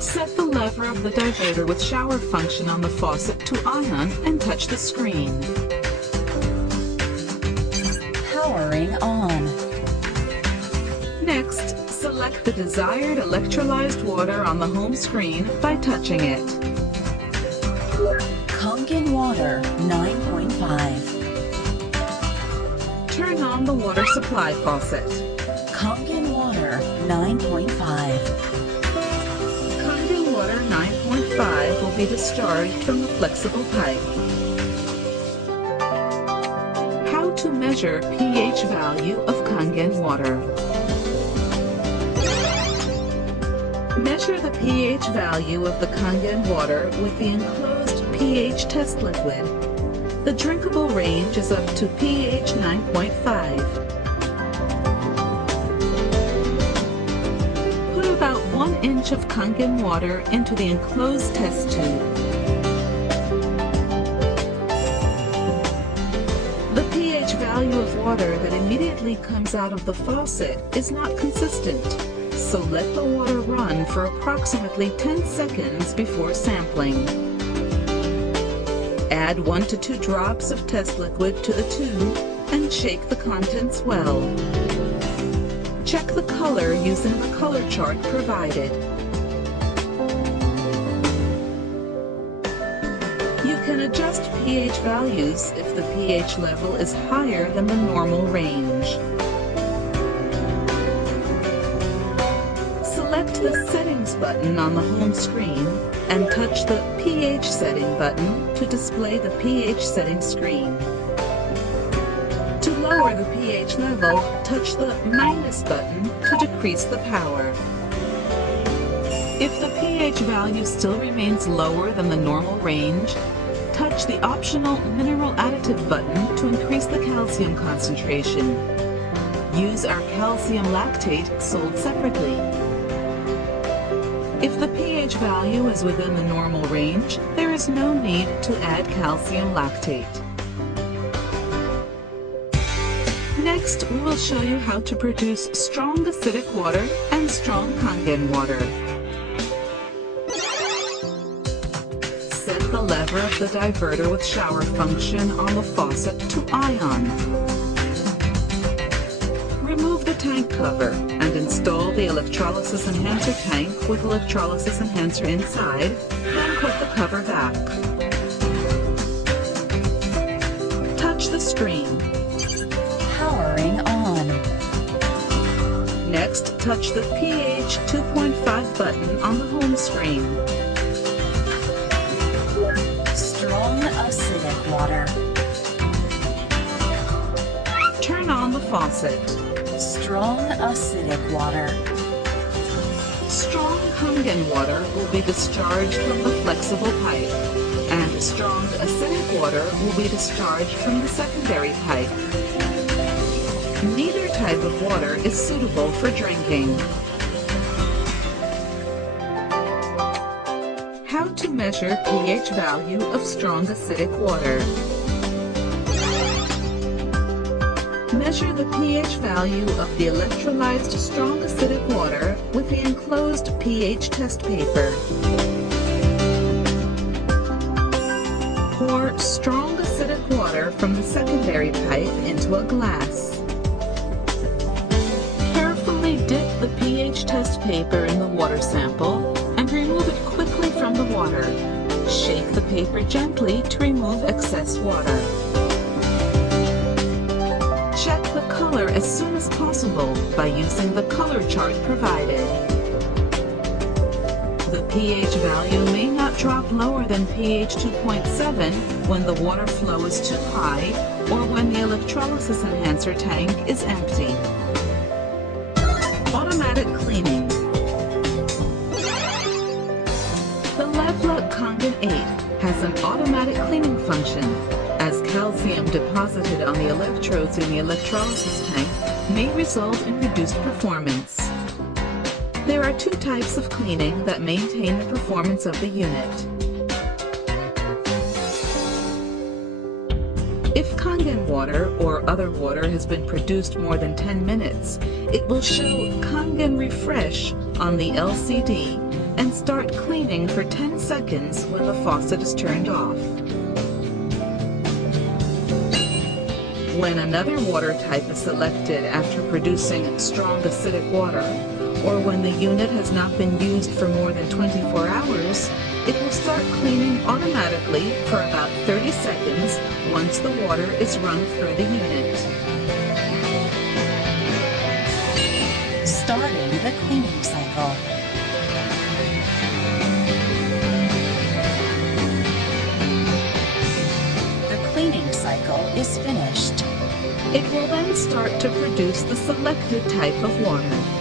Set the lever of the diverter with shower function on the faucet to ion and touch the screen. Powering on. Next, select the desired electrolyzed water on the home screen by touching it. Kangen water 9.5. Turn on the water supply faucet. Kangen water 9.5. Kangen water 9.5 will be discharged from the flexible pipe. How to measure pH value of Kangen water. Measure the pH value of the Kangen water with the enclosed pH test liquid. The drinkable range is up to pH 9.5. Put about 1 inch of Kangen water into the enclosed test tube. The pH value of water that immediately comes out of the faucet is not consistent, so let the water run for approximately 10 seconds before sampling. Add 1 to 2 drops of test liquid to the tube and shake the contents well. Check the color using the color chart provided. You can adjust pH values if the pH level is higher than the normal range. Select the Settings button on the home screen and touch the pH setting button to display the pH setting screen. To lower the pH level, touch the minus button to decrease the power. If the pH value still remains lower than the normal range, touch the optional mineral additive button to increase the calcium concentration. Use our calcium lactate sold separately. If the pH value is within the normal range, there is no need to add calcium lactate. Next, we will show you how to produce strong acidic water and strong Kangen water. Set the lever of the diverter with shower function on the faucet to ion. Remove the tank cover and install the electrolysis enhancer tank with electrolysis enhancer inside, then put the cover back. Touch the screen. Powering on. Next, touch the pH 2.5 button on the home screen. Strong acidic water. Turn on the faucet. Strong acidic water. Strong Kangen water will be discharged from the flexible pipe, and strong acidic water will be discharged from the secondary pipe. Neither type of water is suitable for drinking. How to measure pH value of strong acidic water. Measure the pH value of the electrolyzed strong acidic water with the enclosed pH test paper. Pour strong acidic water from the secondary pipe into a glass. Carefully dip the pH test paper in the water sample and remove it quickly from the water. Shake the paper gently to remove excess water. Check the color as soon as possible by using the color chart provided. The pH value may not drop lower than pH 2.7 when the water flow is too high or when the electrolysis enhancer tank is empty. Automatic cleaning. The Leveluk K8 has an automatic cleaning function, as calcium deposited on the electrodes in the electrolysis tank may result in reduced performance. There are 2 types of cleaning that maintain the performance of the unit. If Kangen water or other water has been produced more than 10 minutes, it will show Kangen Refresh on the LCD and start cleaning for 10 seconds when the faucet is turned off. When another water type is selected after producing strong acidic water, or when the unit has not been used for more than 24 hours, it will start cleaning automatically for about 30 seconds once the water is run through the unit. Starting the cleaning cycle. The cleaning cycle is finished. It will then start to produce the selected type of water.